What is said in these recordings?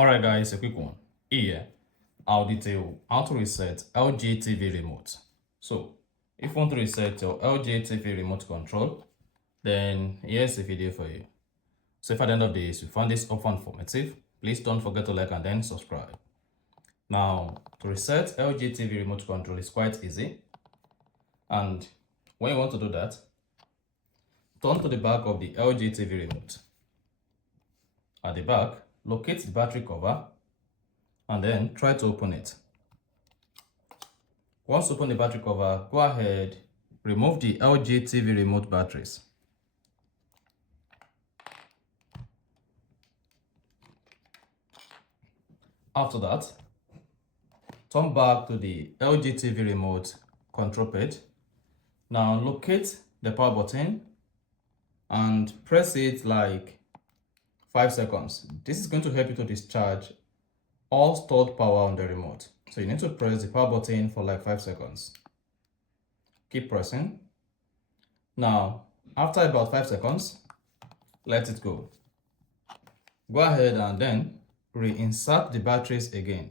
Alright guys, a quick one. Here, I'll detail how to reset LG TV remote. So, if you want to reset your LG TV remote control, then here's a video for you. So if at the end of this you found this often informative, please don't forget to like and then subscribe. Now, to reset LG TV remote control is quite easy. And when you want to do that, turn to the back of the LG TV remote. At the back, locate the battery cover and then try to open it. Once you open the battery cover, go ahead, remove the LG TV remote batteries. After that, turn back to the LG TV remote control page. Now locate the power button and press it like 5 seconds. This is going to help you to discharge all stored power on the remote. So you need to press the power button for like 5 seconds. Keep pressing. Now, after about 5 seconds, let it go. Go ahead and then reinsert the batteries again.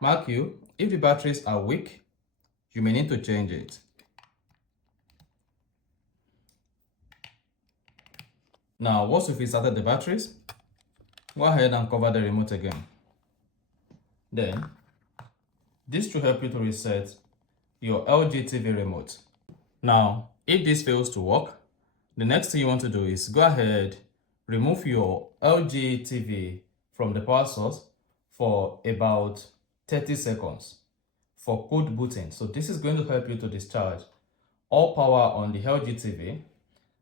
Mark you, if the batteries are weak, you may need to change it. Now, once you've inserted the batteries, go ahead and cover the remote again. Then, this should help you to reset your LG TV remote. Now, if this fails to work, the next thing you want to do is go ahead, remove your LG TV from the power source for about 30 seconds for cold booting. So this is going to help you to discharge all power on the LG TV.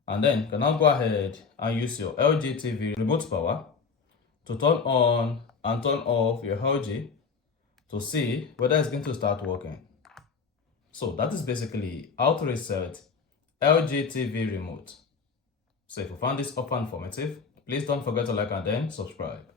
And then you can now go ahead and use your LG TV remote power to turn on and turn off your LG to see whether it's going to start working. So that is basically how to reset LG TV remote. So if you found this often informative, please don't forget to like and then subscribe.